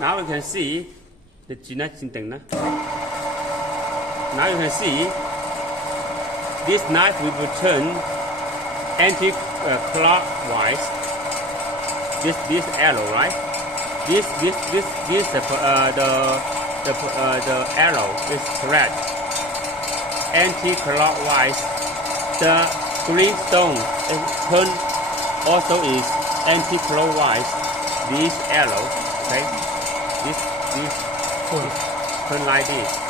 Now you can see the Now you can see this knife will turn anti-clockwise. This arrow, right? The arrow is thread anti-clockwise. The green stone is turn also is anti-clockwise. This arrow, okay? This turn like this.